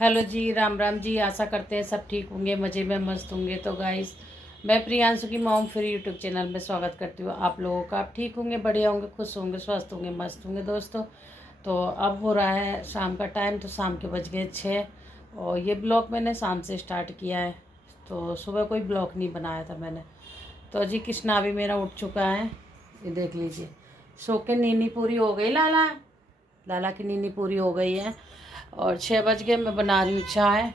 Hello जी, राम राम जी। आशा करते हैं सब ठीक होंगे, मज़े में मस्त होंगे। तो गाइस, मैं प्रियांशु की मॉम फ्री यूट्यूब चैनल में स्वागत करती हूँ आप लोगों का। आप ठीक होंगे, बढ़िया होंगे, खुश होंगे, स्वस्थ होंगे, मस्त होंगे दोस्तों। तो अब हो रहा है शाम का टाइम, तो शाम के बज गए 6 और ये ब्लॉग मैंने शाम से स्टार्ट किया है। तो सुबह कोई ब्लॉग नहीं बनाया था मैंने। तो जी कृष्णा भी मेरा उठ चुका है, ये देख लीजिए। सो के नींद पूरी हो गई लाला, लाला की नींद पूरी हो गई है। और 6 बज गए, मैं बना रही हूँ चाय।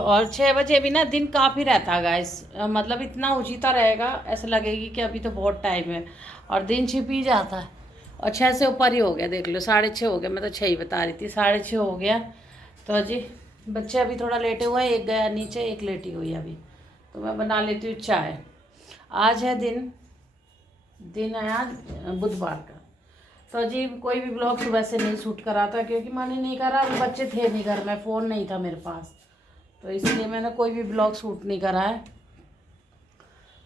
और 6 बजे भी ना दिन काफ़ी रहता है गाइस, मतलब इतना उजीता रहेगा, ऐसा लगेगी कि अभी तो बहुत टाइम है और दिन छिप ही जाता है। और 6 से ऊपर ही हो गया, देख लो 6:30 हो गया, मैं तो 6 ही बता रही थी, 6:30 हो गया। तो जी बच्चे अभी थोड़ा लेटे हुए हैं, एक गया नीचे, एक लेटी हुई है अभी। तो मैं बना लेती हूँ चाय। आज है दिन दिन है आज बुधवार का। तो जी कोई भी ब्लॉग सुबह से नहीं शूट करा था क्योंकि मन ही नहीं करा, बच्चे थे नहीं घर में, फ़ोन नहीं था मेरे पास, तो इसलिए मैंने कोई भी ब्लॉग शूट नहीं करा है।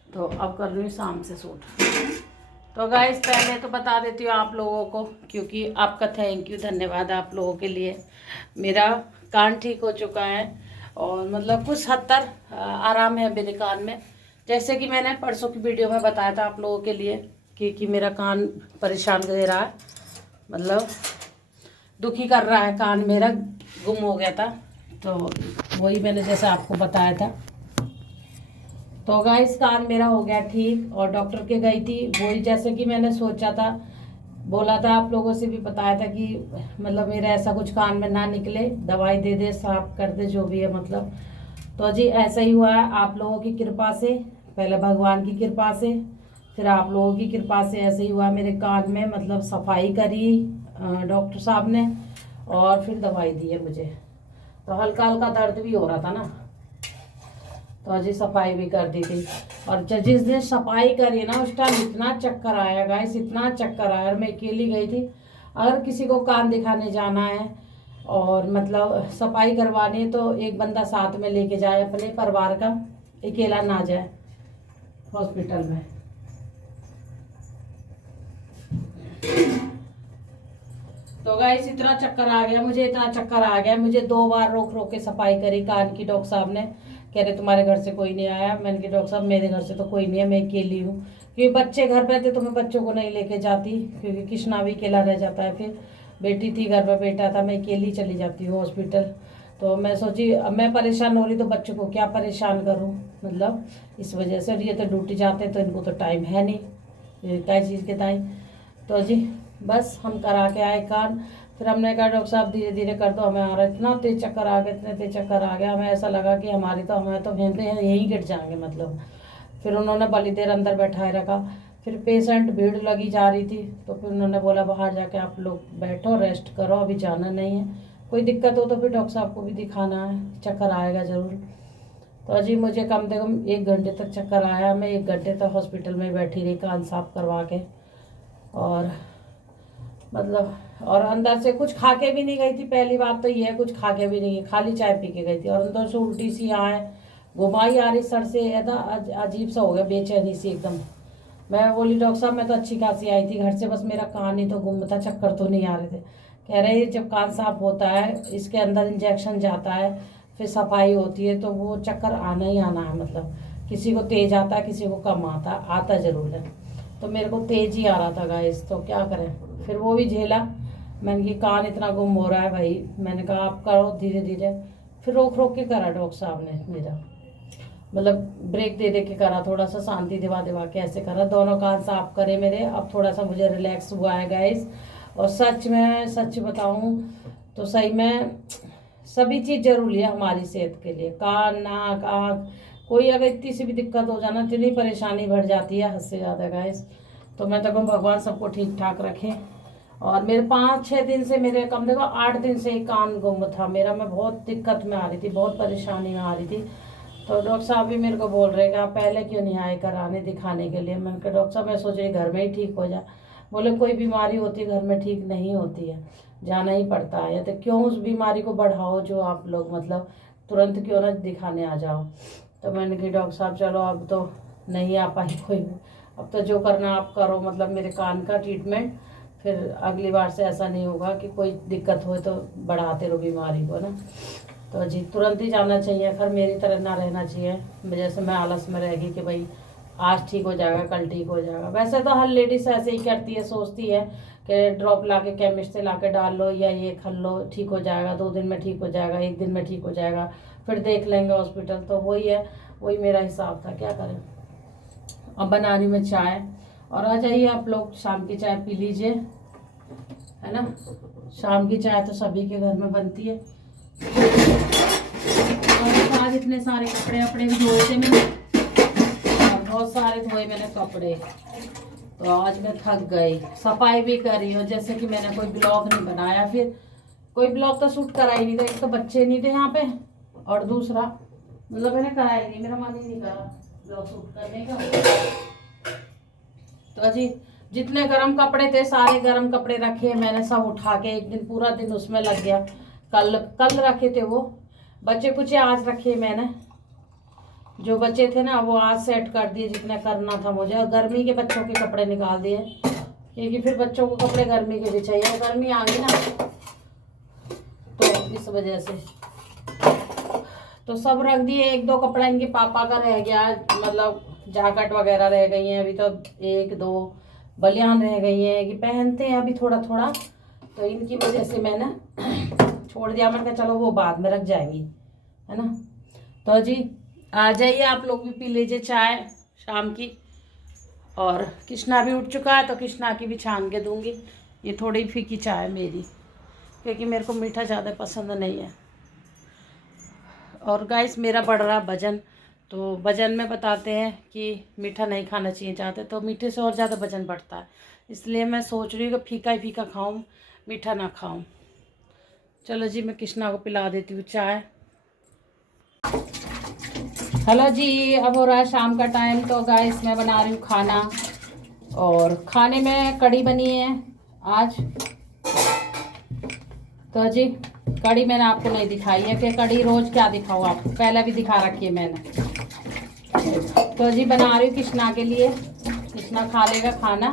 तो अब कर रही हूँ शाम से शूट। तो गाइस पहले तो बता देती हूँ आप लोगों को, क्योंकि आपका थैंक यू, धन्यवाद आप लोगों के लिए। मेरा कान ठीक हो चुका है और मतलब कुछ हद तक आराम है मेरे कान में। जैसे कि मैंने परसों की वीडियो में बताया था आप लोगों के लिए कि मेरा कान परेशान दे रहा है, मतलब दुखी कर रहा है, कान मेरा गुम हो गया था। तो वही मैंने जैसे आपको बताया था। तो गाइस कान मेरा हो गया ठीक और डॉक्टर के गई थी, वही जैसे कि मैंने सोचा था, बोला था, आप लोगों से भी बताया था कि मतलब मेरा ऐसा कुछ कान में ना निकले, दवाई दे दे, साफ कर दे, जो भी है मतलब। तो जी ऐसा ही हुआ है आप लोगों की कृपा से, पहले भगवान की कृपा से, फिर आप लोगों की कृपा से ऐसे ही हुआ। मेरे कान में मतलब सफाई करी डॉक्टर साहब ने और फिर दवाई दी है मुझे। तो हल्का हल्का दर्द भी हो रहा था ना, तो अजी सफाई भी कर दी थी। और जिस दिन सफाई करी ना उस टाइम इतना चक्कर आया गाइस, इतना चक्कर आया, और मैं अकेली गई थी। अगर किसी को कान दिखाने जाना है और मतलब सफाई करवानी है तो एक बंदा साथ में लेके जाए अपने परिवार का, अकेला ना जाए हॉस्पिटल में। तो गाइस इतना चक्कर आ गया मुझे, इतना चक्कर आ गया मुझे, 2 बार रोक रोक के सफाई करी कान की। डॉक्टर साहब ने कह रहे तुम्हारे घर से कोई नहीं आया। मैंने कहा डॉक्टर साहब मेरे घर से तो कोई नहीं है, मैं अकेली हूँ, क्योंकि बच्चे घर पे थे तो मैं बच्चों को नहीं लेके जाती, क्योंकि कृष्णा भी अकेला रह जाता है। फिर बेटी थी घर पर, बेटा था, मैं अकेली चली जाती हूँ हॉस्पिटल। तो मैं सोची अब मैं परेशान हो रही तो बच्चों को क्या परेशान करूँ, मतलब इस वजह से। और ये तो ड्यूटी जाते हैं तो इनको तो टाइम है नहीं क्या चीज़ के टाइम। तो जी बस हम करा के आए कान। फिर हमने कहा डॉक्टर साहब धीरे धीरे कर दो, हमें आ रहा इतना तेज चक्कर आ गया, इतने तेज चक्कर आ गया, हमें ऐसा लगा कि हमें तो हेमते हैं यहीं गिर जाएंगे मतलब। फिर उन्होंने बड़ी देर अंदर बैठाए रखा। फिर पेशेंट भीड़ लगी जा रही थी, तो फिर उन्होंने बोला बाहर जाके आप लोग बैठो, रेस्ट करो, अभी जाना नहीं है, कोई दिक्कत हो तो फिर डॉक्टर साहब को भी दिखाना है, चक्कर आएगा ज़रूर। तो अजी मुझे कम से कम 1 घंटे तक चक्कर आया, मैं 1 घंटे तक हॉस्पिटल में बैठी रही कान साफ करवा के। और मतलब और अंदर से कुछ खा के भी नहीं गई थी, पहली बात तो ये है, कुछ खा के भी नहीं, खाली चाय पी के गई थी। और अंदर से उल्टी सी आए, घुमाई आ रही सर से, ऐसा अजीब सा हो गया, बेचैनी सी एकदम। मैं बोली डॉक्टर साहब मैं तो अच्छी खासी आई थी घर से, बस मेरा कान ही तो गुम था, चक्कर तो नहीं आ रहे थे। कह रहे जब कान साफ होता है, इसके अंदर इंजेक्शन जाता है, फिर सफाई होती है, तो वो चक्कर आना ही आना है, मतलब किसी को तेज आता है, किसी को कम आता, आता ज़रूर है। तो मेरे को तेज ही आ रहा था गाइस, तो क्या करें, फिर वो भी झेला। मैंने कि कान इतना गुम हो रहा है भाई, मैंने कहा आप करो धीरे धीरे। फिर रोक रोक के करा डॉक्टर साहब ने मेरा, मतलब ब्रेक दे दे के करा, थोड़ा सा शांति दिवा दिवा के ऐसे करा, दोनों कान साफ करे मेरे। अब थोड़ा सा मुझे रिलैक्स हुआ है गाइस। और सच में सच बताऊं तो सही में सभी चीज़ जरूरी है हमारी सेहत के लिए, कान नाक आँख, कोई अगर इतनी सी भी दिक्कत हो जाना, इतनी परेशानी बढ़ जाती है हद से ज़्यादा गाइस। तो मैं तो कहूँ भगवान सबको ठीक ठाक रखे। और मेरे 5-6 दिन से, मेरे कम से कम 8 दिन से एक कान गुम था मेरा, मैं बहुत दिक्कत में आ रही थी, बहुत परेशानी में आ रही थी। तो डॉक्टर साहब भी मेरे को बोल रहे कि आप पहले क्यों नहीं आए कराने दिखाने के लिए। मैंने कहा डॉक्टर साहब मैं सोच रही घर में ही ठीक हो जाए। बोले कोई बीमारी होती है घर में ठीक नहीं होती है, जाना ही पड़ता है, या तो क्यों उस बीमारी को बढ़ाओ जो आप लोग मतलब तुरंत क्यों ना दिखाने आ जाओ। तो मैंने कहा डॉक्टर साहब चलो अब तो नहीं आ पाई कोई, अब तो जो करना आप करो, मतलब मेरे कान का ट्रीटमेंट फिर अगली बार से ऐसा नहीं होगा कि कोई दिक्कत हो तो बढ़ाते रहो बीमारी को ना। तो जी तुरंत ही जाना चाहिए, खैर मेरी तरह ना रहना चाहिए जैसे मैं आलस में रहेगी कि भाई आज ठीक हो जाएगा कल ठीक हो जाएगा। वैसे तो हर लेडीज़ ऐसे ही करती है, सोचती है कि ड्रॉप ला के केमिस्ट से ला के डाल लो या ये खा लो ठीक हो जाएगा, 2 दिन में ठीक हो जाएगा, 1 दिन में ठीक हो जाएगा, फिर देख लेंगे हॉस्पिटल। तो वही है, वही मेरा हिसाब था, क्या करें। अब बना रही मैं चाय, और आ जाइए आप लोग शाम की चाय पी लीजिए, है ना। शाम की चाय तो सभी के घर में बनती है। और आज इतने सारे कपड़े अपने भी धोए थे मैंने, बहुत सारे धोए मैंने कपड़े, तो आज मैं थक गई। सफाई भी करी और जैसे कि मैंने कोई ब्लॉग नहीं बनाया, फिर कोई ब्लॉग तो शूट करा ही नहीं था, एक तो बच्चे नहीं थे यहाँ पे, और दूसरा मतलब मैंने करा ही नहीं, मेरा मन ही नहीं करा ब्लॉग शूट करने का। तो अजी जितने गर्म कपड़े थे सारे गर्म कपड़े रखे मैंने, सब उठा के एक दिन पूरा दिन उसमें लग गया। कल रखे थे वो, बच्चे कुछ आज रखे मैंने, जो बच्चे थे ना वो आज सेट कर दिए जितने करना था मुझे, और गर्मी के बच्चों के कपड़े निकाल दिए, क्योंकि फिर बच्चों को कपड़े गर्मी के भी चाहिए, गर्मी आ गई ना तो इस वजह से। तो सब रख दिए, 1-2 कपड़ा इनके पापा का रह गया, मतलब जैकेट वगैरह रह गई हैं अभी, तो 1-2 बलियान रह गई हैं कि पहनते हैं अभी थोड़ा थोड़ा, तो इनकी वजह से मैंने छोड़ दिया। मैंने कहा चलो वो बाद में रख जाएंगी, है ना। तो जी आ जाइए आप लोग भी पी लीजिए चाय शाम की। और कृष्णा भी उठ चुका है तो कृष्णा की भी छान के दूंगी। ये थोड़ी फीकी चाय मेरी, क्योंकि मेरे को मीठा ज़्यादा पसंद नहीं है। और गाइस मेरा बढ़ रहा वजन, तो वजन में बताते हैं कि मीठा नहीं खाना चाहिए चाहते, तो मीठे से और ज़्यादा वजन बढ़ता है, इसलिए मैं सोच रही हूँ कि फीका ही फीका खाऊं, मीठा ना खाऊं। चलो जी मैं कृष्णा को पिला देती हूँ चाय। हेलो जी, अब हो रहा है शाम का टाइम, तो गाइस मैं बना रही हूँ खाना, और खाने में कढ़ी बनी है आज। तो जी कढ़ी मैंने आपको नहीं दिखाई है कि कढ़ी रोज़ क्या दिखाऊँ आपको, पहले भी दिखा रखी है मैंने। तो जी बना रही हूँ कृष्णा के लिए, कृष्णा खा लेगा खाना,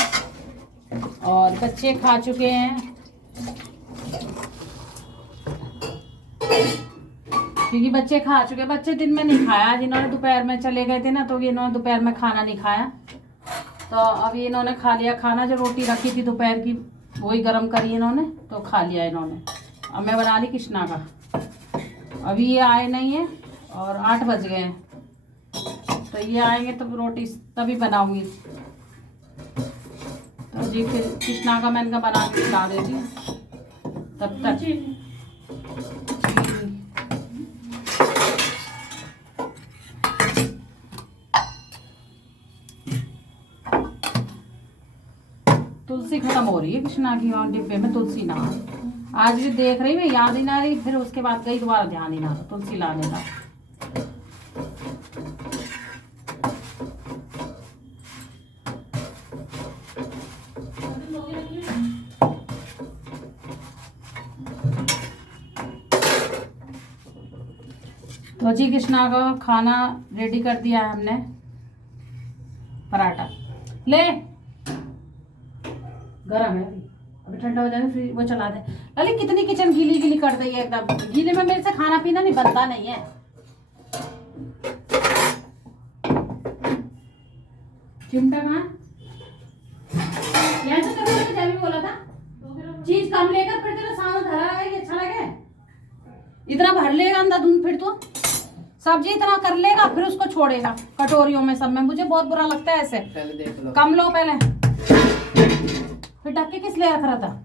और बच्चे खा चुके हैं क्योंकि बच्चे खा चुके, बच्चे दिन में नहीं खाया, जिन्होंने दोपहर में चले गए थे ना, तो इन्होंने दोपहर में खाना नहीं खाया, तो अभी इन्होंने खा लिया खाना। जो रोटी रखी थी दोपहर की वही गरम करी इन्होंने, तो खा लिया इन्होंने। अब मैं बना ली कृष्णा का, अभी ये आए नहीं है और 8 बज गए हैं, तो ये आएंगे तब रोटी तभी बनाऊंगी। तो जी फिर कृष्णा का मैंने बना के खिला देती हूँ तब तक। तुलसी खत्म हो रही है कृष्णा की, और डिब्बे में तुलसी ना, आज भी देख रही मैं याद ही ना रही, फिर उसके बाद गई दोबारा ध्यान ही ना रहा तुलसी लाने का। तो जी कृष्णा का खाना रेडी कर दिया है हमने, पराठा ले गरम है अभी ठंडा हो जाए फिर वो चला दे। अरे कितनी किचन गीली गीली कर दी है एकदम, गीले में मेरे से खाना पीना नहीं बनता नहीं है। चिमटा कहाँ यहाँ से तो जब भी बोला था चीज कम लेकर, फिर तेरा सामान धरा है अच्छा लगे, इतना भर लेगा अंदर दूध, फिर तो सब्जी इतना कर लेगा फिर उसको छोड़ेगा कटोरियों में सब में, मुझे बहुत बुरा लगता है ऐसे। कम लो पहले, फिर ढक के किस लिए रख रहा था।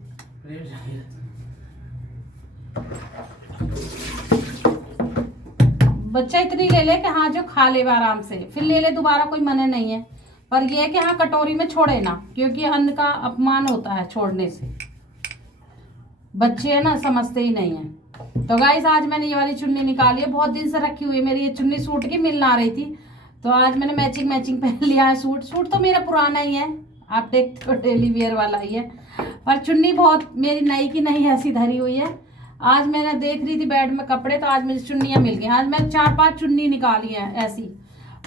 बच्चा इतनी ले ले कि हाँ जो खा ले आराम से, फिर ले ले दोबारा, कोई मना नहीं है, पर यह है कि हाँ कटोरी में छोड़े ना, क्योंकि अन्न का अपमान होता है छोड़ने से। बच्चे है ना समझते ही नहीं है। तो गाइस आज मैंने ये वाली चुन्नी निकाली है, बहुत दिन से रखी हुई है मेरी ये चुन्नी, सूट की मिल ना रही थी, तो आज मैंने मैचिंग पहन लिया है। सूट तो मेरा पुराना ही है, आप देखते हो डेली वेयर वाला ही है, पर चुन्नी बहुत मेरी नई की नहीं ऐसी धरी हुई है। आज मैंने देख रही थी बेड में कपड़े, तो आज मुझे चुन्नियाँ मिल गई। आज मैं 4-5 चुन्नी निकाली है ऐसी।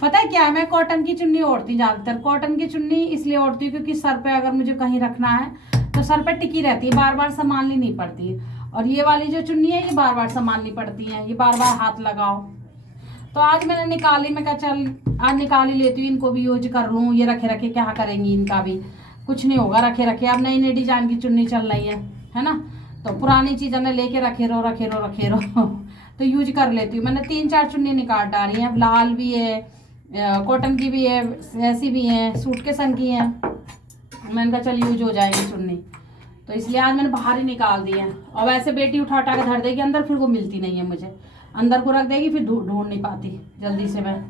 पता है क्या है, मैं कॉटन की चुन्नी ओढ़ती, ज़्यादातर कॉटन की चुन्नी इसलिए ओढ़ती हूँ क्योंकि सर पे अगर मुझे कहीं रखना है तो सर पे टिकी रहती है, बार बार संभालनी नहीं पड़ती। और ये वाली जो चुन्नी है ये बार बार संभालनी पड़ती है, ये बार बार हाथ लगाओ। तो आज मैंने निकाली, मैं कहा चल आज निकाल ही लेती हूँ, इनको भी यूज कर लूँ। ये रखे रखे क्या करेंगी, इनका भी कुछ नहीं होगा रखे रखे। अब नई नई डिजाइन की चुन्नी चल रही है ना, तो पुरानी चीज़ें ने लेके रखे रहो तो यूज कर लेती हूँ। मैंने 3-4 चुन्नी निकाल डाली हैं, लाल भी है, कॉटन की भी है, ऐसी भी हैं, सूट के सन की हैं। मैंने कहा चल यूज हो जाएगी चुन्नी, तो इसलिए आज मैंने बाहर ही निकाल दी है। और वैसे बेटी उठा उठा के धर देगी अंदर, फिर वो मिलती नहीं है मुझे, अंदर को रख देगी, फिर ढूंढ नहीं पाती जल्दी से मैं।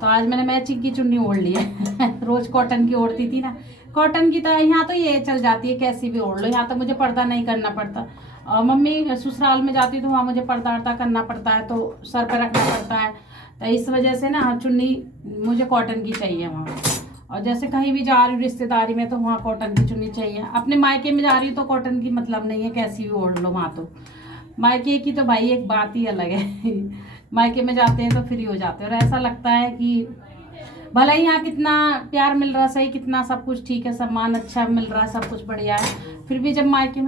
तो आज मैंने मैचिंग की चुन्नी ओढ़ ली है रोज़ कॉटन की ओढ़ती थी ना, कॉटन की तो यहाँ तो ये चल जाती है, कैसी भी ओढ़ लो, यहाँ तो मुझे पर्दा नहीं करना पड़ता। और मम्मी ससुराल में जाती तो वहाँ मुझे पर्दा वर्दा करना पड़ता है, तो सर पर रखना पड़ता है, तो इस वजह से ना चुन्नी मुझे कॉटन की चाहिए वहाँ। और जैसे कहीं भी जा रही हूँ रिश्तेदारी में, तो वहाँ कॉटन की चुन्नी चाहिए। अपने मायके में जा रही हूँ तो कॉटन की मतलब नहीं है, कैसी भी ओढ़ लो वहाँ। तो मायके की तो भाई एक बात ही अलग है मायके में जाते हैं तो फ्री हो जाते हैं, और ऐसा लगता है कि भला ही यहाँ कितना प्यार मिल रहा, सही कितना सब कुछ ठीक है, सम्मान अच्छा मिल रहा है, सब कुछ बढ़िया है, फिर भी जब मायके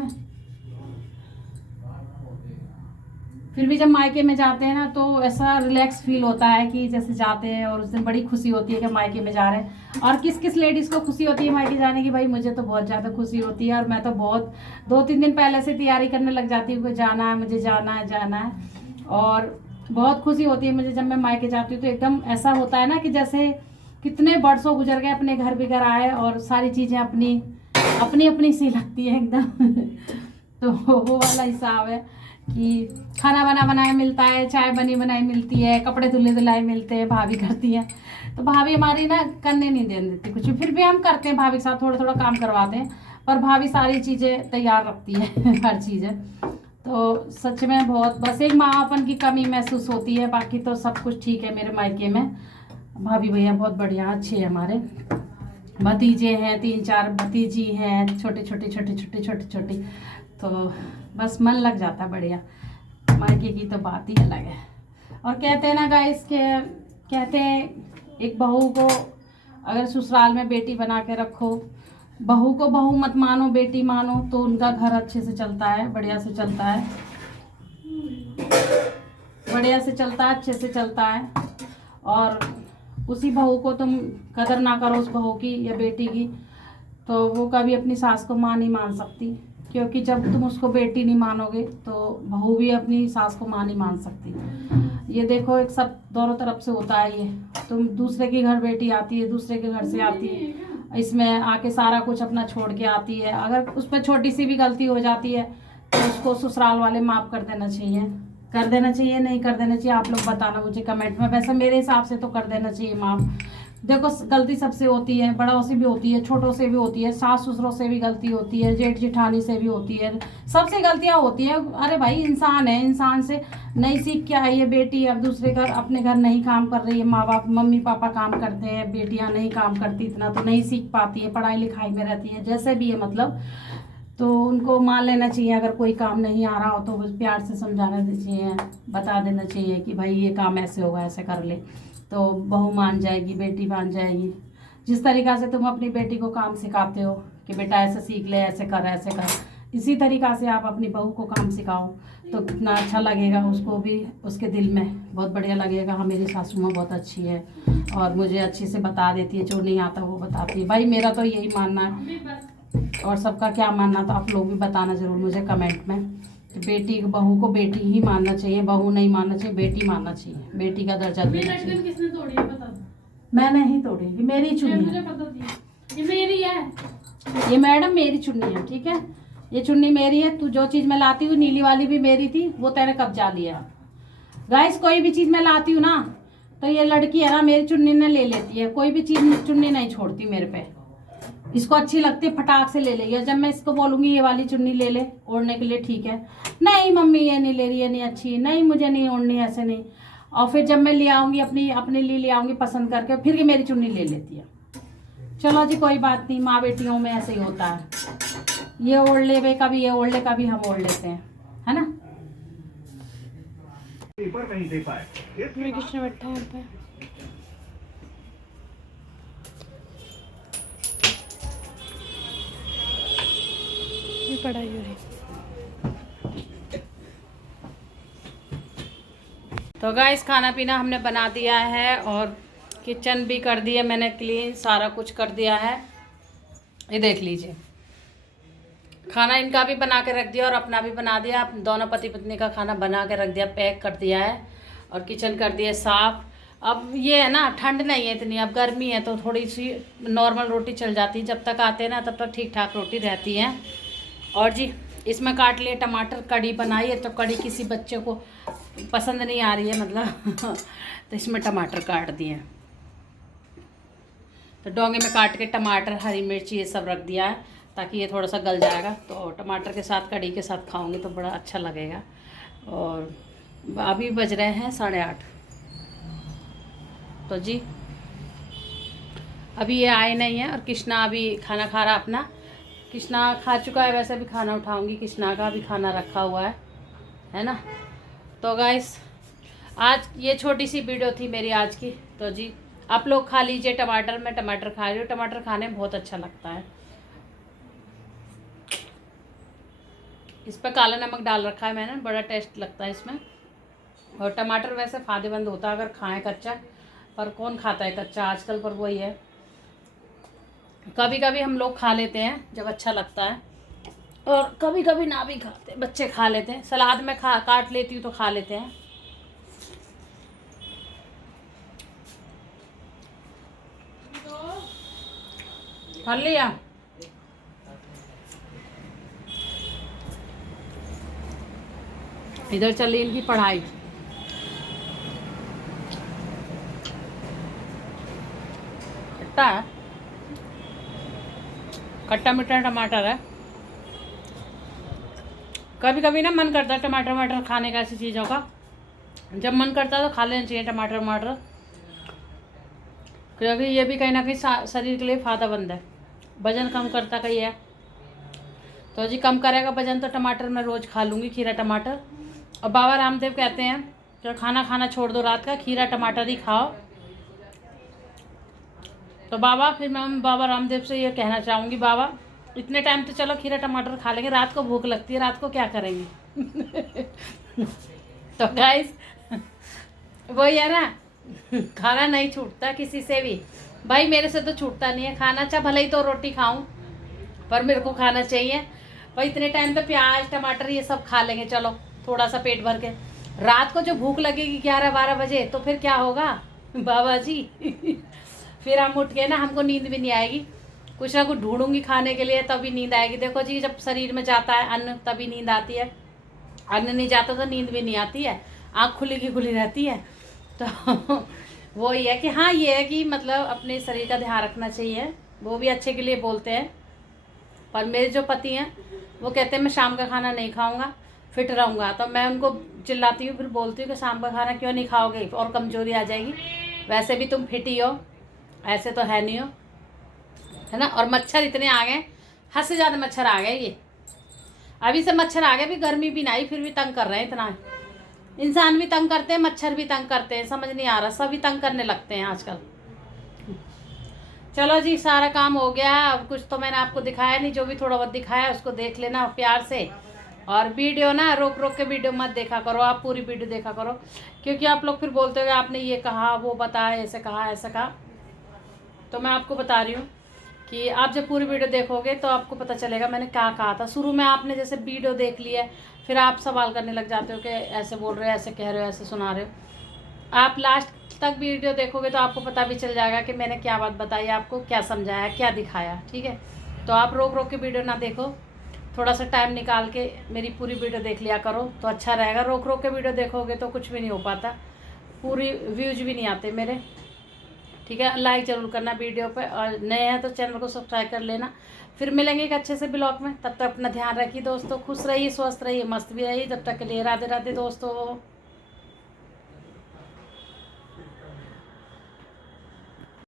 में जाते हैं ना, तो ऐसा रिलैक्स फील होता है कि जैसे जाते हैं, और उस दिन बड़ी खुशी होती है कि मायके में जा रहे हैं। और किस किस लेडीज़ को खुशी होती है मायके जाने की, भाई मुझे तो बहुत ज़्यादा खुशी होती है। और मैं तो बहुत 2-3 दिन पहले से तैयारी करने लग जाती हूँ कि जाना है, मुझे जाना है। और बहुत खुशी होती है मुझे जब मैं मायके जाती हूँ, तो एकदम ऐसा होता है ना कि जैसे कितने बरसों गुजर गए, अपने घर बिगर आए, और सारी चीज़ें अपनी सी लगती है एकदम तो वो वाला हिसाब है कि खाना बनाया मिलता है, चाय बनी बनाई मिलती है, कपड़े धुले धुलाए मिलते हैं, भाभी करती है। तो भाभी हमारी ना करने नहीं देती कुछ, फिर भी हम करते हैं, भाभी के साथ थोड़ा थोड़ा काम करवाते हैं, पर भाभी सारी चीज़ें तैयार रखती है हर चीज़ें। तो सच में बहुत, बस एक माँपन की कमी महसूस होती है, बाकी तो सब कुछ ठीक है मेरे मायके में। भाभी भैया बहुत बढ़िया अच्छे हैं, हमारे भतीजे हैं, 3-4 भतीजी हैं, छोटी, तो बस मन लग जाता है बढ़िया। मायके की तो बात ही अलग है। और कहते हैं ना गाइस के, कहते हैं एक बहू को अगर ससुराल में बेटी बना के रखो, बहू को बहू मत मानो, बेटी मानो, तो उनका घर अच्छे से चलता है, बढ़िया से चलता है, अच्छे से चलता है। और उसी बहू को तुम कदर ना करो, उस बहू की या बेटी की, तो वो कभी अपनी सास को माँ नहीं मान सकती, क्योंकि जब तुम उसको बेटी नहीं मानोगे तो बहू भी अपनी सास को माँ नहीं मान सकती। ये देखो एक सब दोनों तरफ से होता है, ये तुम दूसरे के घर बेटी आती है, दूसरे के घर से आती है, इसमें आके सारा कुछ अपना छोड़ के आती है। अगर उस पर छोटी सी भी गलती हो जाती है तो उसको ससुराल वाले माफ़ कर देना चाहिए, नहीं कर देना चाहिए, आप लोग बताना मुझे कमेंट में। वैसे मेरे हिसाब से तो कर देना चाहिए माफ़। देखो गलती सबसे होती है, बड़ों से भी होती है, छोटों से भी होती है, सास ससुरों से भी गलती होती है, जेठ जेठानी से भी होती है, सबसे गलतियां होती हैं। अरे भाई इंसान है, इंसान से नई सीख के आई है बेटी, अब दूसरे घर अपने घर नहीं काम कर रही है, माँ बाप मम्मी पापा काम करते हैं, बेटियां नहीं काम करती इतना, तो नहीं सीख पाती है, पढ़ाई लिखाई में रहती है, जैसे भी है मतलब, तो उनको मान लेना चाहिए। अगर कोई काम नहीं आ रहा हो तो बस प्यार से समझाना चाहिए, बता देना चाहिए कि भाई ये काम ऐसे होगा, ऐसे कर ले, तो बहू मान जाएगी, बेटी मान जाएगी। जिस तरीक़ा से तुम अपनी बेटी को काम सिखाते हो कि बेटा ऐसे सीख ले, ऐसे कर, इसी तरीक़ा से आप अपनी बहू को काम सिखाओ, तो कितना अच्छा लगेगा, उसको भी उसके दिल में बहुत बढ़िया लगेगा। हाँ मेरी सासू माँ बहुत अच्छी है और मुझे अच्छे से बता देती है, जो नहीं आता वो बताती है। भाई मेरा तो यही मानना है, और सबका क्या मानना तो आप लोग भी बताना ज़रूर मुझे कमेंट में। तो बेटी बहू को बेटी ही मानना चाहिए, बहू नहीं मानना चाहिए, बेटी मानना चाहिए, बेटी का दर्जा देना चाहिए। किसने तोड़ी है बता दो। मैंने ही तोड़ी, ये मेरी चुन्नी मुझे पता थी ये मेरी है, ये मैडम मेरी चुन्नी है, ठीक है, ये चुन्नी मेरी है। तू जो चीज़ मैं लाती हूँ, नीली वाली भी मेरी थी, वो तेरे कब्जा लिया। गाइस कोई भी चीज़ मैं लाती हूँ ना, तो ये लड़की है ना मेरी चुन्नी ने ले लेती है, कोई भी चीज़ चुन्नी नहीं छोड़ती मेरे पे, इसको अच्छी लगती है फटाक से ले लेगी। जब मैं इसको बोलूँगी ये वाली चुन्नी ले ले ओढ़ने के लिए, ठीक है, नहीं मम्मी ये नहीं ले रही है, नहीं अच्छी, नहीं मुझे नहीं ओढ़नी, ऐसे नहीं। और फिर जब मैं ले आऊँगी अपने लिए ले आऊँगी पसंद करके, फिर ये मेरी चुन्नी ले लेती है। चलो जी कोई बात नहीं, माँ बेटियों में ऐसे ही होता है, ये ओढ़ ले भाई, कभी ये ओढ़ ले, कभी हम ओढ़ लेते हैं, है ना। किसने बैठा है यहाँ पे? पढ़ाई हो रही। तो गाइस खाना पीना हमने बना दिया है और किचन भी कर दिया मैंने क्लीन, सारा कुछ कर दिया है। ये देख लीजिए, खाना इनका भी बना के रख दिया और अपना भी बना दिया। दोनों पति पत्नी का खाना बना के रख दिया, पैक कर दिया है और किचन कर दिया साफ। अब ये है ना, ठंड नहीं है इतनी, अब गर्मी है तो थोड़ी सी नॉर्मल रोटी चल जाती है। जब तक आते हैं ना तब तक ठीक ठाक रोटी रहती है। और जी इसमें काट लिए टमाटर, कड़ी बनाई है तो कड़ी किसी बच्चे को पसंद नहीं आ रही है मतलब तो इसमें टमाटर काट दिए हैं। तो डोंगे में काट के टमाटर, हरी मिर्ची ये सब रख दिया है ताकि ये थोड़ा सा गल जाएगा तो टमाटर के साथ कड़ी के साथ खाऊंगी तो बड़ा अच्छा लगेगा। और अभी बज रहे हैं 8:30। तो जी अभी ये आए नहीं है और कृष्णा अभी खाना खा रहा अपना। कृष्णा खा चुका है, वैसे भी खाना उठाऊंगी, कृष्णा का भी खाना रखा हुआ है ना। तो गाइस आज ये छोटी सी वीडियो थी मेरी आज की। तो जी आप लोग खा लीजिए टमाटर, मैं टमाटर खा रही हूँ। टमाटर खाने में बहुत अच्छा लगता है। इस पर काला नमक डाल रखा है मैंने, बड़ा टेस्ट लगता है इसमें। और टमाटर वैसे फायदेमंद होता है अगर खाएं कच्चा, पर कौन खाता है कच्चा आजकल, पर वही है कभी कभी हम लोग खा लेते हैं जब अच्छा लगता है और कभी कभी ना भी खाते, बच्चे खा लेते हैं। सलाद में काट लेती हूँ तो खा लेते हैं। खा लिया। इधर चल रही इनकी पढ़ाई। खट्टा है, खट्टा मीठा टमाटर है। कभी कभी ना मन करता है टमाटर वमाटर खाने का, ऐसी चीज़ों का जब मन करता है तो खा लेना चाहिए टमाटर वमाटर, क्योंकि ये भी कहीं ना कहीं शरीर के लिए फ़ायदेमंद है। वजन कम करता कहीं है तो जी कम करेगा वजन तो टमाटर मैं रोज़ खा लूँगी, खीरा टमाटर। और बाबा रामदेव कहते हैं कि खाना खाना छोड़ दो रात का, खीरा टमाटर ही खाओ। तो बाबा फिर मैं बाबा रामदेव से ये कहना चाहूँगी, बाबा इतने टाइम तो चलो खीरा टमाटर खा लेंगे, रात को भूख लगती है, रात को क्या करेंगे तो गाइस वही है ना, खाना नहीं छूटता किसी से भी। भाई मेरे से तो छूटता नहीं है खाना, चाहे भले ही तो रोटी खाऊं पर मेरे को खाना चाहिए। भाई इतने टाइम तो प्याज टमाटर ये सब खा लेंगे चलो थोड़ा सा पेट भर के। रात को जो भूख लगेगी 11-12 बजे तो फिर क्या होगा बाबा जी फिर हम उठ के ना, हमको नींद भी नहीं आएगी, कुछ ना कुछ ढूंढूंगी खाने के लिए तभी नींद आएगी। देखो जी जब शरीर में जाता है अन्न तभी नींद आती है, अन्न नहीं जाता तो नींद भी नहीं आती है, आँख खुली की खुली रहती है। तो वो ही है कि हाँ ये है कि मतलब अपने शरीर का ध्यान रखना चाहिए, वो भी अच्छे के लिए बोलते हैं। पर मेरे जो पति हैं वो कहते हैं मैं शाम का खाना नहीं खाऊंगा, फिट रहूँगा। तो मैं उनको चिल्लाती हूँ, फिर बोलती हूँ कि शाम का खाना क्यों नहीं खाओगे और कमज़ोरी आ जाएगी, वैसे भी तुम फिट ही हो, ऐसे तो है नहीं हो, है ना। और मच्छर इतने आ गए, हद से ज़्यादा मच्छर आ गए, ये अभी से मच्छर आ गए, भी गर्मी भी नहीं फिर भी तंग कर रहे हैं इतना। इंसान भी तंग करते हैं, मच्छर भी तंग करते हैं, समझ नहीं आ रहा, सभी तंग करने लगते हैं आजकल। चलो जी सारा काम हो गया, अब कुछ तो मैंने आपको दिखाया नहीं, जो भी थोड़ा बहुत दिखाया उसको देख लेना प्यार से। और वीडियो ना रोक रोक के वीडियो मत देखा करो, आप पूरी वीडियो देखा करो, क्योंकि आप लोग फिर बोलते हो आपने ये कहा वो बताया, ऐसे कहा ऐसा कहा। तो मैं आपको बता रही हूँ कि आप जब पूरी वीडियो देखोगे तो आपको पता चलेगा मैंने क्या कहा था। शुरू में आपने जैसे वीडियो देख लिया फिर आप सवाल करने लग जाते हो कि ऐसे बोल रहे हो, ऐसे कह रहे हो, ऐसे सुना रहे हो। आप लास्ट तक वीडियो देखोगे तो आपको पता भी चल जाएगा कि मैंने क्या बात बताई, आपको क्या समझाया, क्या दिखाया, ठीक है। तो आप रोक रोक के वीडियो ना देखो, थोड़ा सा टाइम निकाल के मेरी पूरी वीडियो देख लिया करो तो अच्छा रहेगा। रोक रोक के वीडियो देखोगे तो कुछ भी नहीं हो पाता, पूरी व्यूज भी नहीं आते मेरे, ठीक है। लाइक ज़रूर करना वीडियो पे, और नए हैं तो चैनल को सब्सक्राइब कर लेना। फिर मिलेंगे एक अच्छे से ब्लॉग में, तब तक अपना ध्यान रखिए दोस्तों, खुश रहिए, स्वस्थ रहिए, मस्त भी रहिए। जब तक के लिए राधे राधे दोस्तों।